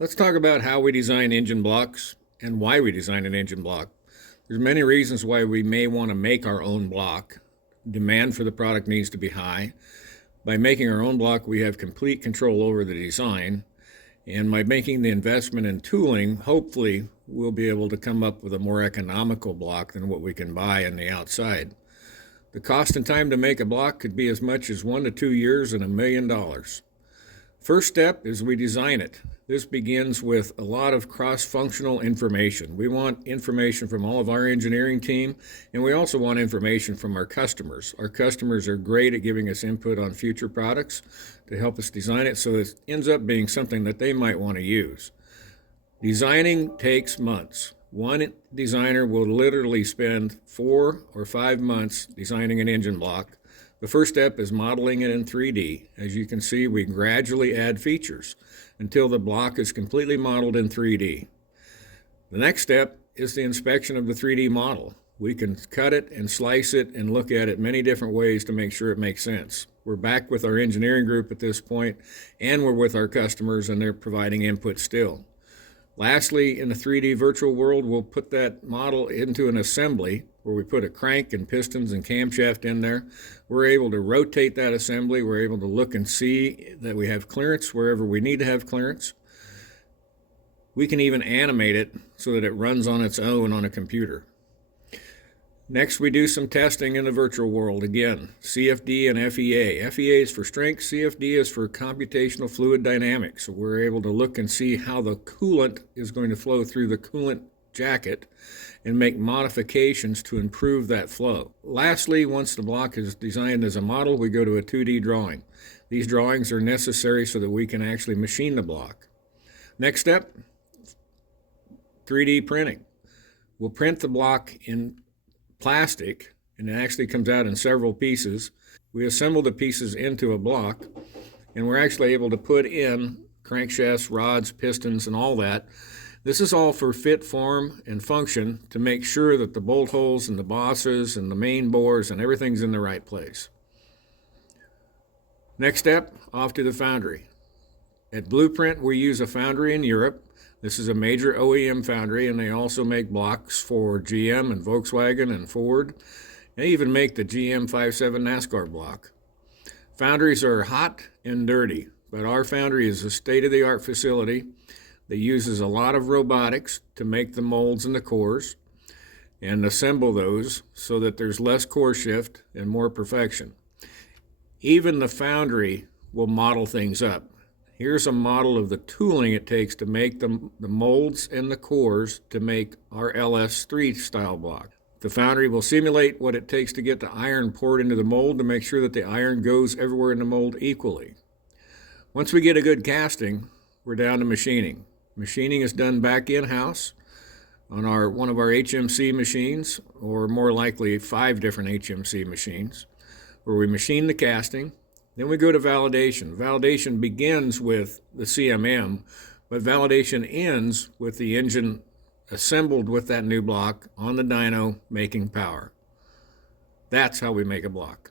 Let's talk about how we design engine blocks and why we design an engine block. There's many reasons why we may want to make our own block. Demand for the product needs to be high. By making our own block, we have complete control over the design. And by making the investment in tooling, hopefully we'll be able to come up with a more economical block than what we can buy on the outside. The cost and time to make a block could be as much as 1 to 2 years and $1 million. First step is we design it. This begins with a lot of cross-functional information. We want information from all of our engineering team, and we also want information from our customers. Our customers are great at giving us input on future products to help us design it so it ends up being something that they might want to use. Designing takes months. One designer will literally spend 4 or 5 months designing an engine block. The first step is modeling it in 3D. As you can see, we gradually add features until the block is completely modeled in 3D. The next step is the inspection of the 3D model. We can cut it and slice it and look at it many different ways to make sure it makes sense. We're back with our engineering group at this point, and we're with our customers, and they're providing input still. Lastly, in the 3D virtual world, we'll put that model into an assembly where we put a crank and pistons and camshaft in there. We're able to rotate that assembly. We're able to look and see that we have clearance wherever we need to have clearance. We can even animate it so that it runs on its own on a computer. Next, we do some testing in the virtual world. Again, CFD and FEA. FEA is for strength, CFD is for computational fluid dynamics. So we're able to look and see how the coolant is going to flow through the coolant jacket and make modifications to improve that flow. Lastly, once the block is designed as a model, we go to a 2D drawing. These drawings are necessary so that we can actually machine the block. Next step, 3D printing. We'll print the block in plastic, and it actually comes out in several pieces. We assemble the pieces into a block, and we're actually able to put in crankshafts, rods, pistons, and all that. This is all for fit, form, and function to make sure that the bolt holes and the bosses and the main bores and everything's in the right place. Next step, off to the foundry. At Blueprint, we use a foundry in Europe. This is a major OEM foundry, and they also make blocks for GM and Volkswagen and Ford. They even make the GM 57 NASCAR block. Foundries are hot and dirty, but our foundry is a state-of-the-art facility that uses a lot of robotics to make the molds and the cores and assemble those so that there's less core shift and more perfection. Even the foundry will model things up. Here's a model of the tooling it takes to make the molds and the cores to make our LS3 style block. The foundry will simulate what it takes to get the iron poured into the mold to make sure that the iron goes everywhere in the mold equally. Once we get a good casting, we're down to machining. Machining is done back in-house on one of our HMC machines, or more likely 5 different HMC machines, where we machine the casting. Then we go to validation. Validation begins with the CMM, but validation ends with the engine assembled with that new block on the dyno making power. That's how we make a block.